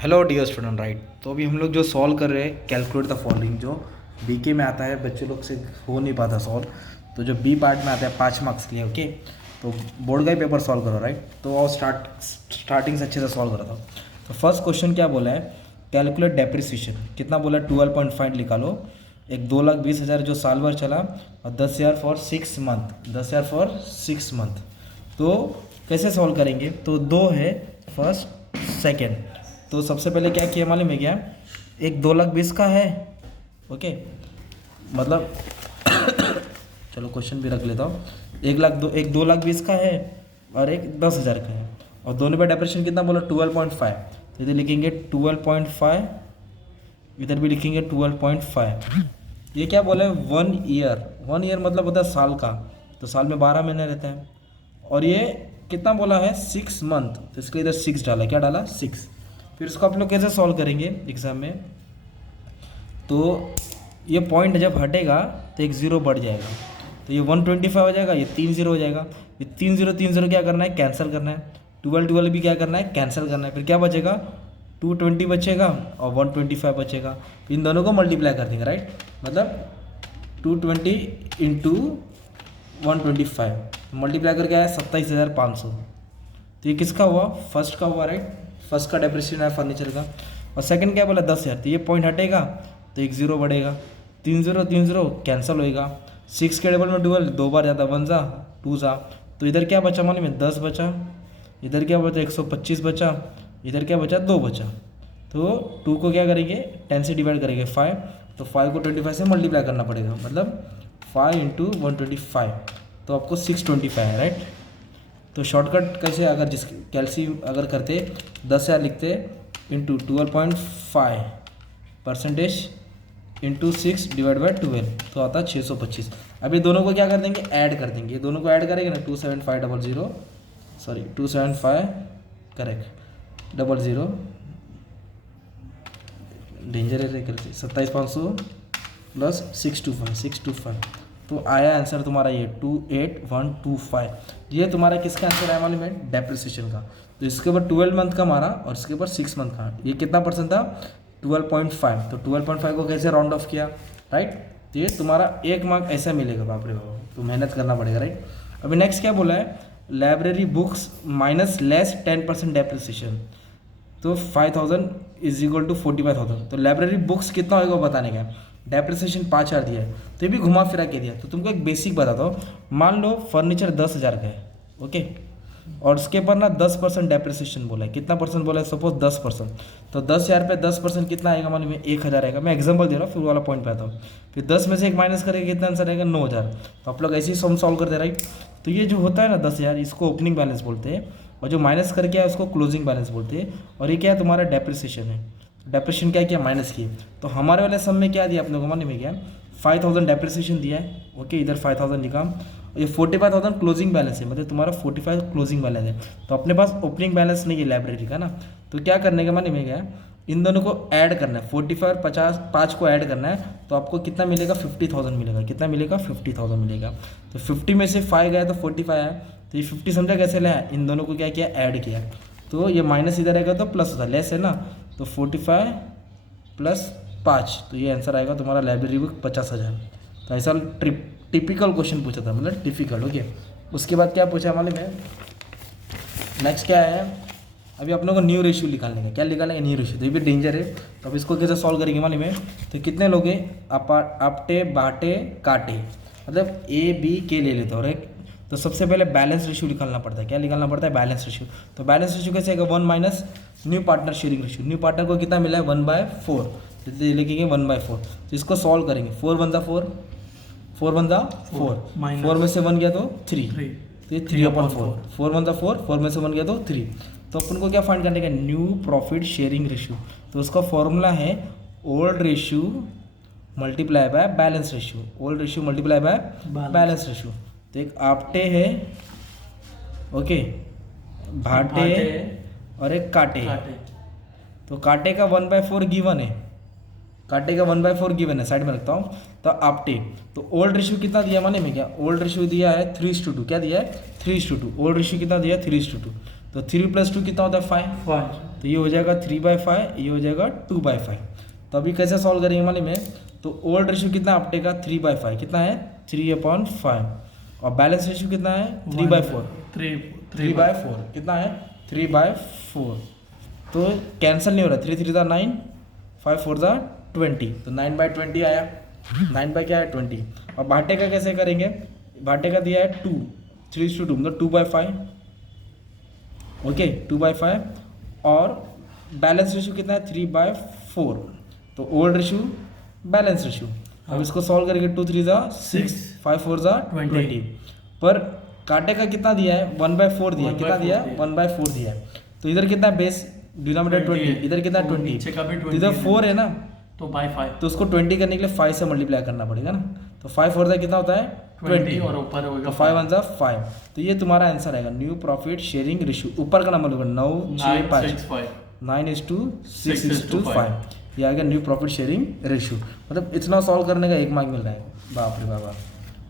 Hello dear student right. तो अभी हम लोग जो सॉल्व कर रहे हैं कैलकुलेट द फॉलोइंग, जो बीके में आता है बच्चे लोग से हो नहीं पाता सॉल्व, तो जो बी पार्ट में आता है 5 मार्क्स के लिए। ओके, तो बोर्ड का ही पेपर सॉल्व करो राइट। तो और स्टार्टिंग से अच्छे से सॉल्व करा था। तो फर्स्ट क्वेश्चन क्या बोला है, कैलकुलेट डेप्रिसिएशन। कितना बोला, 12.5 निकालो। एक 2,20,000 जो साल भर चला और 10,000 फॉर 6 मंथ, 10,000 फॉर 6 मंथ। तो कैसे सॉल्व करेंगे, तो दो है फर्स्ट सेकेंड। तो सबसे पहले क्या किया मालूम है क्या, एक 2,20,000 का है। ओके, मतलब चलो क्वेश्चन भी रख लेता हूँ। एक 2,20,000 का है और एक 10,000 का है, और दोनों पे डेप्रिसिएशन कितना बोला, 12.5। तो इधर लिखेंगे 12.5, इधर भी लिखेंगे 12.5। ये क्या बोला है, 1 ईयर। 1 ईयर मतलब होता है साल का, तो साल में 12 महीने रहते हैं। और ये कितना बोला है, 6 मंथ, तो इसके इधर 6 डाला। क्या डाला, 6। फिर इसको आप लोग कैसे सॉल्व करेंगे एग्जाम में, तो ये पॉइंट जब हटेगा तो एक ज़ीरो बढ़ जाएगा, तो ये 125 हो जाएगा, ये 3 ज़ीरो हो जाएगा। ये 3 ज़ीरो 3 ज़ीरो क्या करना है, कैंसिल करना है। 12 भी क्या करना है, कैंसिल करना है। फिर क्या बचेगा, 220 बचेगा और 125 बचेगा। तो इन दोनों को मल्टीप्लाई कर देंगे राइट, मतलब 220 इंटू 125, मल्टीप्लाई करके आया 27,500। तो ये किसका हुआ, फर्स्ट का हुआ राइट। फर्स्ट का डेप्रिसिएशन है फर्नीचर का। और सेकंड क्या बोला, 10,000। तो ये पॉइंट हटेगा तो एक ज़ीरो बढ़ेगा, 3 ज़ीरो 3 ज़ीरो कैंसिल होएगा। 6 के डबल में 12, 2 बार जाता, 1 जा 2 जा। तो इधर क्या बचा मालूम है, 10 बचा। इधर क्या बचा, 125 बचा। इधर क्या बचा, 2 बचा। तो 2 को क्या करेंगे, 10 से डिवाइड करेंगे 5, तो 5 को 25 से मल्टीप्लाई करना पड़ेगा, मतलब 5 इंटू 125, तो आपको 625 है राइट। तो शॉर्टकट कैसे, अगर जिस कैल्शियम अगर करते 10,000 लिखते into 12.5 percentage into 6 divide by 12, तो आता 625। अब ये दोनों को क्या कर देंगे, ऐड कर देंगे। ये दोनों को ऐड करेंगे ना, 27500, सॉरी 275 करेक्ट 00, डेंजर है कर 27,500 प्लस 625, तो आया आंसर तुम्हारा ये 28,125। ये तुम्हारा किसका आंसर आया मालूम है, डेप्रिसिएशन का। तो इसके ऊपर 12 मंथ का मारा और इसके ऊपर 6 मंथ का। ये कितना परसेंट था, 12.5। तो 12.5 को कैसे राउंड ऑफ किया राइट। तो ये तुम्हारा 1 मार्क ऐसा मिलेगा, बाप रे बाप, तो मेहनत करना पड़ेगा राइट। अभी नेक्स्ट क्या बोला है, library books minus less 10% depreciation. तो 5,000 इज इक्वल टू 45,000। तो लाइब्रेरी बुक्स कितना होगा वो बताने का, डेप्रिसिएशन 5,000 दिया है, तो ये भी घुमा फिरा के दिया। तो तुमको एक बेसिक बताता हूँ, मान लो फर्नीचर 10,000 का है, ओके, और उसके ऊपर ना 10% डेप्रिसिएशन बोला है। कितना परसेंट बोला है, सपोज 10%। तो 10,000 पे 10% कितना आएगा, मालूम है 1,000 आएगा। मैं एग्जाम्पल दे रहा हूँ, फिर वाला पॉइंट पे आता हूँ। फिर 10 में से एक माइनस करेंगे, कितना आंसर आएगा, 9,000। तो आप लोग ऐसे ही सम सॉल्व करते राइट। तो ये जो होता है ना 10,000, इसको ओपनिंग बैलेंस बोलते हैं, और जो माइनस करके है उसको क्लोजिंग बैलेंस बोलते हैं। और ये क्या है, तुम्हारा डेप्रिसिएशन है। डेप्रिसिएशन क्या किया, माइनस किए। तो हमारे वाले सम में क्या दिया अपने को मालूम है क्या, 5,000 डेप्रिसिएशन दिया है। ओके, इधर 5,000 लिखा। ये 45,000 क्लोजिंग बैलेंस है, मतलब तुम्हारा 45 क्लोजिंग बैलेंस है। तो अपने पास ओपनिंग बैलेंस नहीं है लाइब्रेरी का ना, तो क्या करने का मालूम है क्या, इन दोनों को ऐड करना है। 45 और 50, 5 को ऐड करना है, तो आपको कितना मिलेगा, 50,000 मिलेगा। कितना मिलेगा, 50,000 मिलेगा। तो 50 में से 5 गया तो 45 आया। तो ये 50 समझा कैसे लाया, इन दोनों को क्या किया, ऐड किया। तो ये माइनस इधर आएगा तो प्लस होता है, लेस है ना, तो 45 प्लस 5, तो ये आंसर आएगा तुम्हारा लाइब्रेरी बुक 50,000। तो ऐसा टिपिकल क्वेश्चन पूछा था, मतलब डिफिकल्ट। ओके, उसके बाद क्या पूछा मालूम है, नेक्स्ट क्या है, अभी आप लोगों को न्यू रेशियो निकालने का। क्या निकालने का, न्यू रेशियो। तो ये भी डेंजर है, तो अब इसको कैसे सॉल्व करेंगे मालूम है। तो कितने लोग हैं, आपटे बाटे काटे, मतलब ए बी के ले लेते हो एक। तो सबसे पहले बैलेंस रेशियो निकालना पड़ता है। क्या निकालना पड़ता है, बैलेंस रेशियो। तो बैलेंस रेशियो कैसे आएगा, 1 minus new partner sharing ratio. New partner को कितना मिला है, 1/4, तो लिखेंगे 1/4। तो इसको सॉल्व करेंगे, 4 1 जा 4, 4 1 जा 4, 4 में से 1 गया तो 3, तो ये 3/4, 4 1 जा 4, 4 में से 1 गया तो 3। तो अपन को क्या फाइंड करने का, न्यू प्रॉफिट शेयरिंग रेशियो। तो उसका फॉर्मूला है old ratio multiply by balance ratio, old ratio multiply by balance ratio. तो एक आपटे है, ओके, भाटे और एक काटे। तो काटे का 1/4 गिवन है, काटे का 1/4 गिवन है, साइड में रखता हूँ। तो आपटे, तो ओल्ड रेशियो कितना दिया माने में क्या, ओल्ड रेशियो दिया है 3:2। क्या दिया है, 3:2। ओल्ड रेशियो कितना दिया है, 3:2। तो 3 + 2 कितना होता है 5। 5 तो ये हो जाएगा 3/5, ये हो जाएगा 2/5। तो अभी कैसे सॉल्व करेंगे मालूम है, तो ओल्ड रेशियो कितना अपने का 3/5 कितना है 3/5, और बैलेंस रेशियो कितना है 3/4 3/4 कितना है 3/4। तो कैंसिल नहीं हो रहा, 3 3 = 9, 5 4 = 20, तो 9/20 आया। 9 बाय क्या है 20। और भाटे का कैसे करेंगे, भाटे का दिया है 2, 3:2 मतलब 2/5, ओके 2/5, और बैलेंस रेशियो कितना है 3/4। तो ओल्ड रेशियो बैलेंस रेशियो। अब इसको सॉल्व करेंगे, 2 3 = 6, 5 4 = 20। पर काटे का कितना दिया है 1/4 दिया है, कितना दिया है 1/4 दिया है। तो इधर कितना है बेस डिनोमिनेटर 20, इधर कितना 20, तो इधर 4 है ना, तो बाय 5, तो उसको 20 करने के लिए 5 से मल्टीप्लाई करना पड़ेगा ना। तो 5 4 कितना होता है 20, और ऊपर होगा 5 1 = 5। तो ये तुम्हारा आंसर आएगा न्यू प्रॉफिट शेयरिंग रेशियो। ऊपर का नंबर होगा 9 6 5 9:6:5, ये आ गया न्यू प्रॉफिट शेयरिंग रेशियो। मतलब इतना सॉल्व करने का 1 मार्क मिल रहा है, बाप रे बाबा।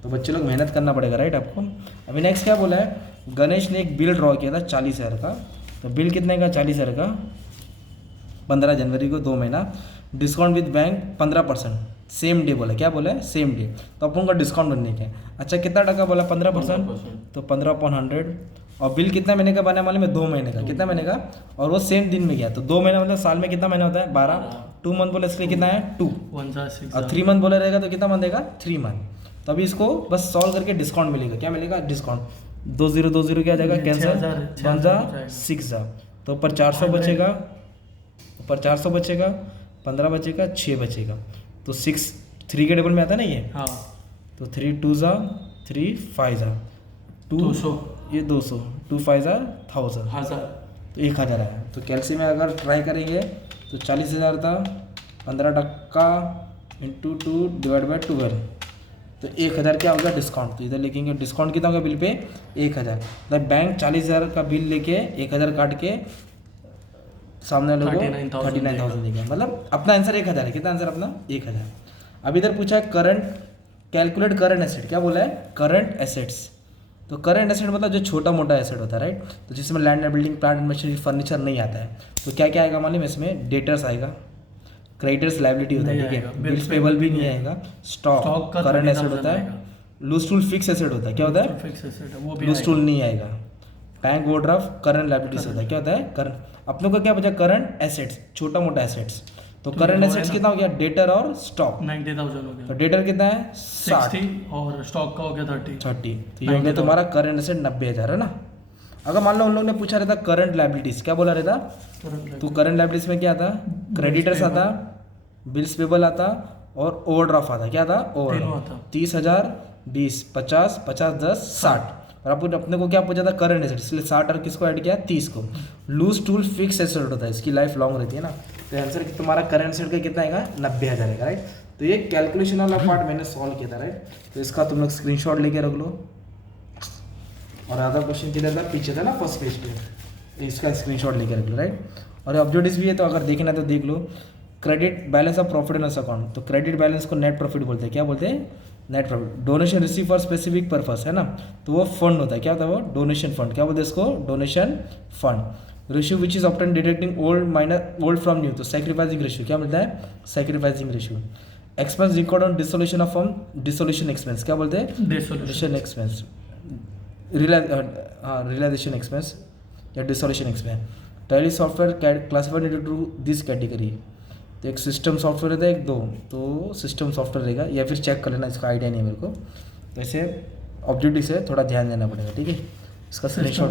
तो बच्चे लोग मेहनत करना पड़ेगा राइट आपको। अभी नेक्स्ट क्या बोला है, गणेश ने एक बिल ड्रॉ किया था 40,000 का। तो बिल कितने का 40,000 का, 15 जनवरी को 2 महीना, discount with bank 15%, same day बोला, क्या बोला है सेम डे। तो अपन का डिस्काउंट बनने का है। अच्छा कितना टका बोला 15%, तो 15/100। और बिल कितना महीने का बना मालूम है 2 महीने का, कितना महीने का, और वो सेम दिन में गया। तो 2 महीना मतलब साल में कितना महीना होता है 12, 2 मंथ बोले इसलिए कितना है 2, और 3 मंथ बोला रहेगा तो कितना मंथ देगा 3 मंथ। तो अभी इसको बस सॉल्व करके डिस्काउंट मिलेगा, क्या मिलेगा डिस्काउंट, 2020 क्या आ जाएगा कैंसर 6,000। तो ऊपर 400 बचेगा, ऊपर 400 बचेगा, 15 बचेगा, 6 बचेगा। तो 6 3 के टेबल में आता है ना ये, हाँ। तो 3 2 = 3 5 = 200, ये 200, 2 5 = 1000, तो 1000 आया। तो कैलसी में अगर ट्राई करेंगे तो 40,000 था, 15% इंटू 2 / 12, तो 1000 क्या होगा डिस्काउंट। तो इधर लिखेंगे डिस्काउंट कितना होगा बिल पे 1000। मतलब बैंक 40,000 का बिल लेके 1000 काट के सामने वाले को 39,000 देगा। मतलब अपना आंसर 1000 है। कितना आंसर अपना 1000। अब इधर पूछा है करंट, कैलकुलेट करंट एसेट। क्या बोला है करंट एसेट्स। तो करंट एसेट मतलब जो छोटा मोटा एसेट होता है राइट, तो जिसमें land and building plant machinery furniture नहीं आता है। तो क्या क्या आएगा मालूम है, इसमें डेटर्स आएगा, क्रेडिटर्स लायबिलिटी होता है, ठीक है, बिल्स पेबल भी नहीं आएगा, स्टॉक करंट एसेट होता है, लूज टूल फिक्स एसेट होता है, क्या होता है फिक्स एसेट, वो भी लूज टूल नहीं आएगा, बैंक ओवरड्राफ्ट करंट लायबिलिटीज होता है, क्या होता है करंट। अपनों का क्या बचा करंट एसेट्स, छोटा मोटा एसेट्स। तो करंट एसेट्स कितना हो गया डेटर और स्टॉक 90,000 हो गया। तो डेटर कितना है 60 और स्टॉक का हो गया 30। तो ये हो गया तुम्हारा करंट एसेट 90,000 है ना। अगर मान लो उन लोगों ने पूछा रहता करंट लायबिलिटीज, क्या बोला रहता, तो करंट लायबिलिटीज में क्या आता क्रेडिटर्स आता, बिल्स पेबल आता और ओवरड्राफ्ट आता, क्या था ओवरड्राफ्ट। 30,000 20 50 50 10 60। और अपने को क्या पूछा था करंट एसेट, इसलिए 60 और किसको ऐड किया 30 को। लूज टूल फिक्स एसेट होता है, इसकी लाइफ लॉन्ग रहती है ना। तो आंसर तुम्हारा करंट एसेट का कितना आएगा 90,000 आएगा राइट। तो ये कैलकुलेशन वाला पार्ट मैंने सॉल्व किया था राइट। तो इसका तुम लोग स्क्रीनशॉट लेके रख लो। और आधा क्वेश्चन किधर था पीछे था ना फर्स्ट पेज पे, इसका स्क्रीनशॉट लेके रख लो राइट। और ऑब्जेक्टिव्स भी है तो अगर देखना तो देख लो। Credit balance of profit and loss account, तो क्रेडिट बैलेंस को नेट प्रॉफिट बोलते हैं, क्या बोलते हैं net profit. Donation receive for specific purpose है ना, तो वो फंड होता है, क्या होता है वो डोनेशन फंड, क्या बोलते हैं इसको donation fund. Ratio which is obtained deducting old from new, तो सैक्रिफाइसिंग रेशियो, क्या मिलता है sacrificing ratio. Expense record on dissolution of firm, dissolution expense, क्या बोलते हैं डिसोल्यूशन एक्सपेंस, रियलाइजेशन एक्सपेंस या dissolution expense. Tally software classified into this category, तो एक सिस्टम सॉफ्टवेयर रहता है एक दो, तो सिस्टम सॉफ्टवेयर रहेगा, या फिर चेक कर लेना, इसका आइडिया नहीं है मेरे को। तो ऐसे ऑब्जेक्टिव से थोड़ा ध्यान देना पड़ेगा, ठीक है। इसका स्क्रीनशॉट।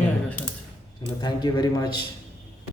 चलो थैंक यू वेरी मच।